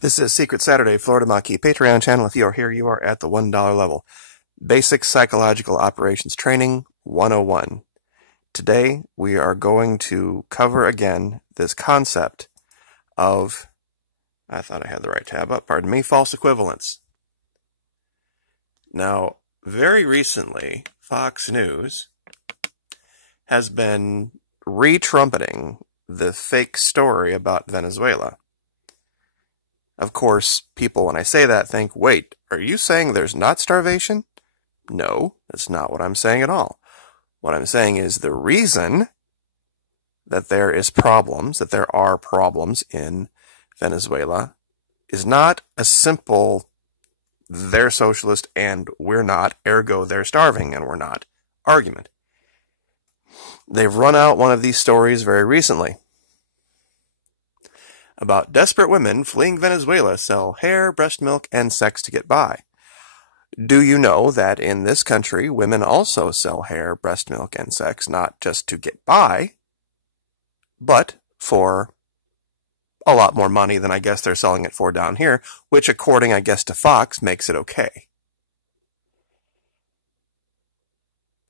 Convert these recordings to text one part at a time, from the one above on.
This is Secret Saturday, Florida Maquis Patreon channel. If you are here, you are at the $1 level. Basic Psychological Operations Training 101. Today, we are going to cover again this concept of, I thought I had the right tab up, pardon me, false equivalence. Now, very recently, Fox News has been re-trumpeting the fake story about Venezuela. Of course, people, when I say that, think, wait, are you saying there's not starvation? No, that's not what I'm saying at all. What I'm saying is the reason that there are problems in Venezuela is not a simple, they're socialist and we're not, ergo they're starving and we're not, argument. They've run out one of these stories very recently about desperate women fleeing Venezuela sell hair, breast milk, and sex to get by. Do you know that in this country, women also sell hair, breast milk, and sex, not just to get by, but for a lot more money than I guess they're selling it for down here, which according, I guess, to Fox, makes it okay.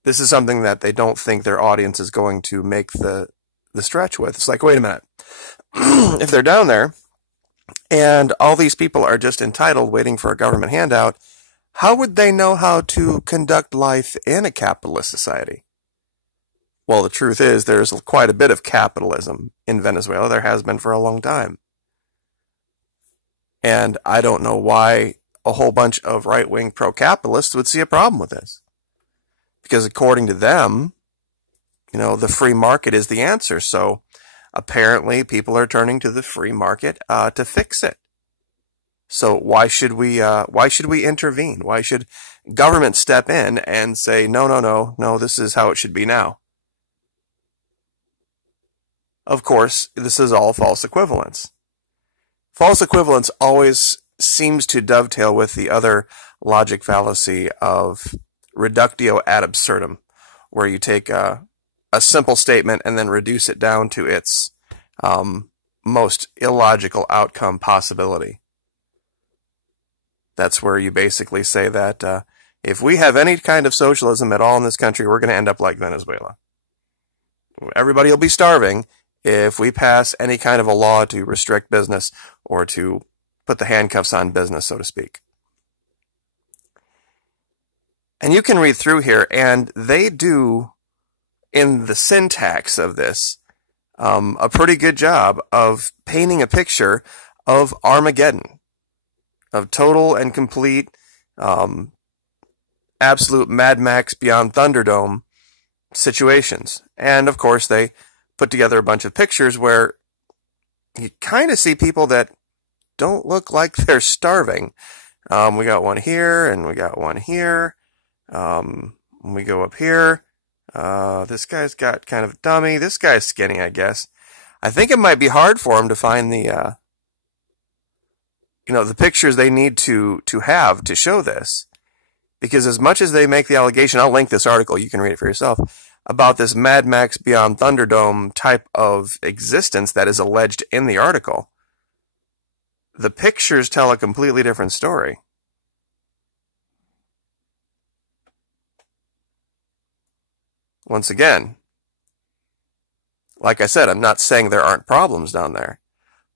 This is something that they don't think their audience is going to make the stretch with. It's like, wait a minute. If they're down there and all these people are just entitled waiting for a government handout, how would they know how to conduct life in a capitalist society? Well, the truth is there's quite a bit of capitalism in Venezuela. There has been for a long time. And I don't know why a whole bunch of right-wing pro-capitalists would see a problem with this. Because according to them, you know, the free market is the answer. So apparently people are turning to the free market to fix it. So why should we intervene? Why should government step in and say, no, this is how it should be now? Of course, this is all false equivalence. False equivalence always seems to dovetail with the other logic fallacy of reductio ad absurdum, where you take a simple statement and then reduce it down to its most illogical outcome possibility. That's where you basically say that if we have any kind of socialism at all in this country, we're going to end up like Venezuela. Everybody will be starving if we pass any kind of a law to restrict business or to put the handcuffs on business, so to speak. And you can read through here, and they do, in the syntax of this, a pretty good job of painting a picture of Armageddon, of total and complete, absolute Mad Max beyond Thunderdome situations. And, of course, they put together a bunch of pictures where you kind of see people that don't look like they're starving. We got one here, and we got one here. We go up here. This guy's got kind of a dummy. This guy's skinny, I guess. I think it might be hard for him to find the, the pictures they need to have to show this. Because as much as they make the allegation, I'll link this article, you can read it for yourself, about this Mad Max Beyond Thunderdome type of existence that is alleged in the article, the pictures tell a completely different story. Once again, like I said, I'm not saying there aren't problems down there,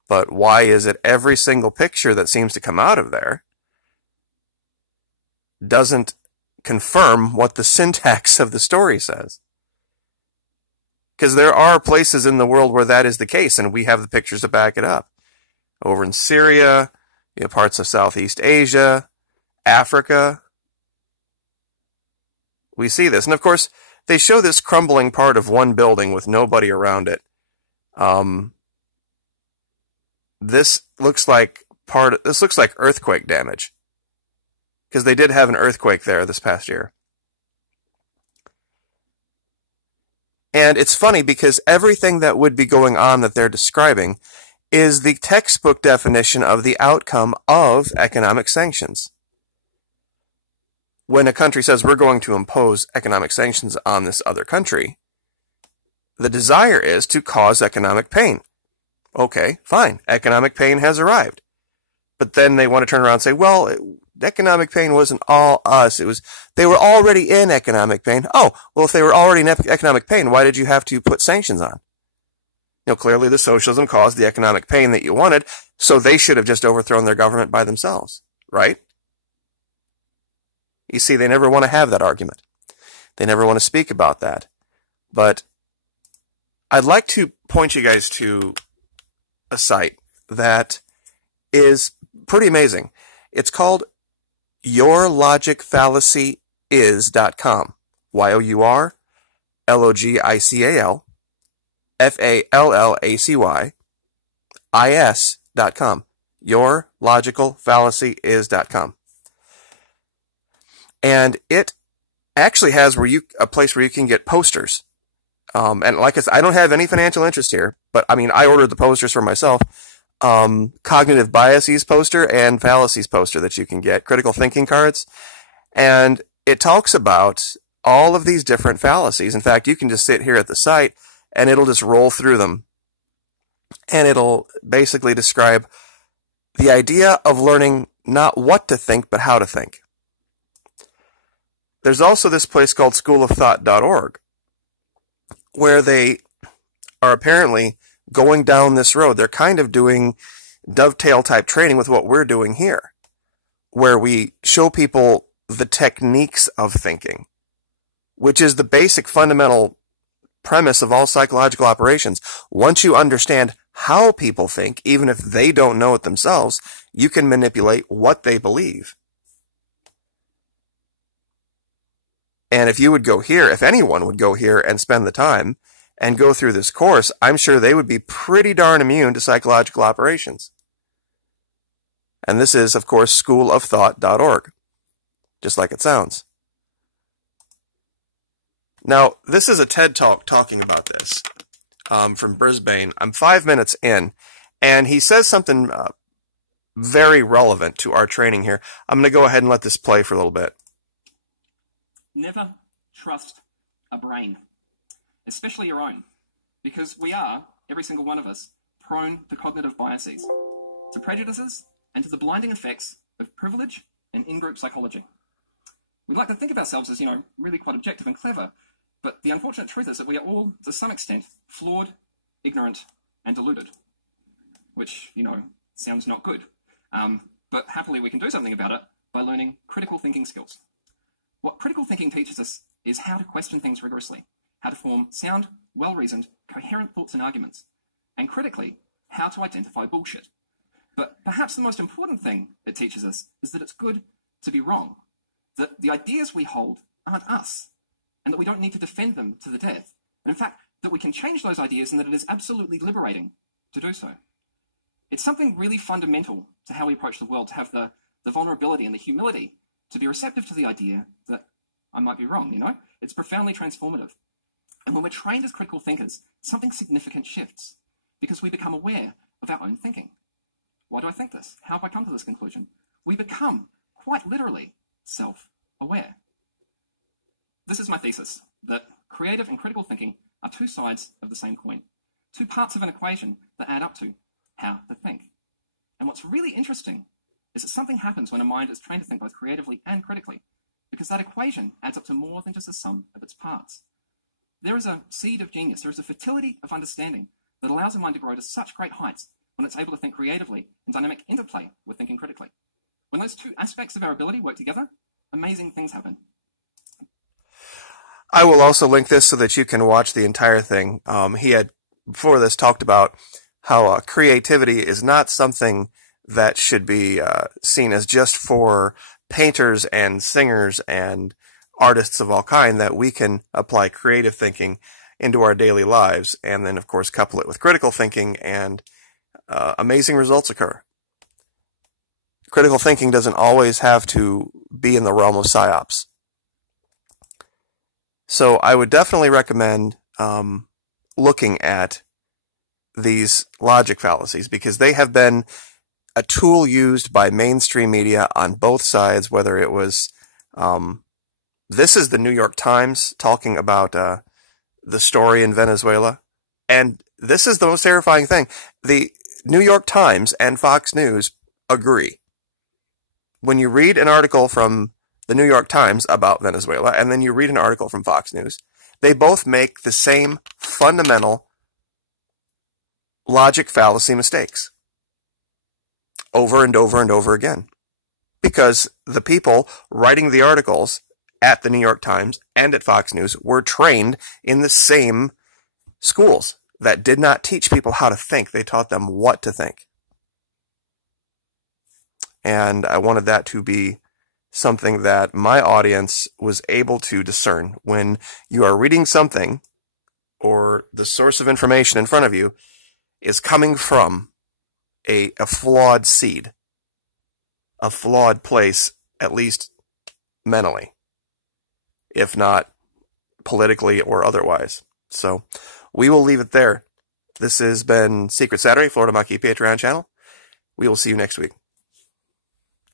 but why is it every single picture that seems to come out of there doesn't confirm what the syntax of the story says? Because there are places in the world where that is the case, and we have the pictures to back it up. Over in Syria, parts of Southeast Asia, Africa, we see this. And of course, they show this crumbling part of one building with nobody around it. This looks like earthquake damage, because they did have an earthquake there this past year. And it's funny because everything that would be going on that they're describing is the textbook definition of the outcome of economic sanctions. When a country says we're going to impose economic sanctions on this other country, the desire is to cause economic pain. Okay, fine. Economic pain has arrived. But then they want to turn around and say, well, economic pain wasn't all us. They were already in economic pain. Oh, well, if they were already in economic pain, why did you have to put sanctions on? Clearly the socialism caused the economic pain that you wanted, so they should have just overthrown their government by themselves, right? You see, they never want to have that argument. They never want to speak about that. But I'd like to point you guys to a site that is pretty amazing. It's called yourlogicfallacyis.com. yourlogicfallacyis.com. yourlogicalfallacyis.com. And it actually has a place where you can get posters. And like I said, I don't have any financial interest here, but I mean, I ordered the posters for myself. Cognitive biases poster and fallacies poster that you can get, critical thinking cards. And it talks about all of these different fallacies. In fact, you can just sit here at the site and it'll just roll through them. And it'll basically describe the idea of learning not what to think, but how to think. There's also this place called schoolofthought.org, where they are apparently going down this road. They're kind of doing dovetail type training with what we're doing here, where we show people the techniques of thinking, which is the basic fundamental premise of all psychological operations. Once you understand how people think, even if they don't know it themselves, you can manipulate what they believe. And if you would go here, if anyone would go here and spend the time and go through this course, I'm sure they would be pretty darn immune to psychological operations. And this is, of course, schoolofthought.org, just like it sounds. Now, this is a TED Talk talking about this from Brisbane. I'm 5 minutes in, and he says something very relevant to our training here. I'm going to go ahead and let this play for a little bit. Never trust a brain, especially your own, because we are, every single one of us, prone to cognitive biases, to prejudices, and to the blinding effects of privilege and in-group psychology. We like to think of ourselves as, really quite objective and clever, but the unfortunate truth is that we are all, to some extent, flawed, ignorant, and deluded, which, sounds not good. But happily we can do something about it by learning critical thinking skills. What critical thinking teaches us is how to question things rigorously, how to form sound, well-reasoned, coherent thoughts and arguments, and critically, how to identify bullshit. But perhaps the most important thing it teaches us is that it's good to be wrong, that the ideas we hold aren't us, and that we don't need to defend them to the death, and in fact, that we can change those ideas and that it is absolutely liberating to do so. It's something really fundamental to how we approach the world, to have the vulnerability and the humility to be receptive to the idea that I might be wrong, It's profoundly transformative. And when we're trained as critical thinkers, something significant shifts, because we become aware of our own thinking. Why do I think this? How have I come to this conclusion? We become, quite literally, self-aware. This is my thesis, that creative and critical thinking are two sides of the same coin, two parts of an equation that add up to how to think. And what's really interesting is that something happens when a mind is trained to think both creatively and critically, because that equation adds up to more than just the sum of its parts. There is a seed of genius, there is a fertility of understanding that allows a mind to grow to such great heights when it's able to think creatively in dynamic interplay with thinking critically. When those two aspects of our ability work together, amazing things happen. I will also link this so that you can watch the entire thing. He had, before this, talked about how creativity is not something that should be seen as just for painters and singers and artists of all kind, that we can apply creative thinking into our daily lives and then, of course, couple it with critical thinking and amazing results occur. Critical thinking doesn't always have to be in the realm of psyops. So I would definitely recommend looking at these logic fallacies, because they have been a tool used by mainstream media on both sides, whether it was, this is the New York Times talking about the story in Venezuela. And this is the most terrifying thing. The New York Times and Fox News agree. When you read an article from the New York Times about Venezuela, and then you read an article from Fox News, they both make the same fundamental logic fallacy mistakes over and over and over again. Because the people writing the articles at the New York Times and at Fox News were trained in the same schools that did not teach people how to think. They taught them what to think. And I wanted that to be something that my audience was able to discern. When you are reading something, or the source of information in front of you is coming from a flawed seed, a flawed place, at least mentally, if not politically or otherwise. So we will leave it there. This has been Secret Saturday, Florida Maquis Patreon channel. We will see you next week.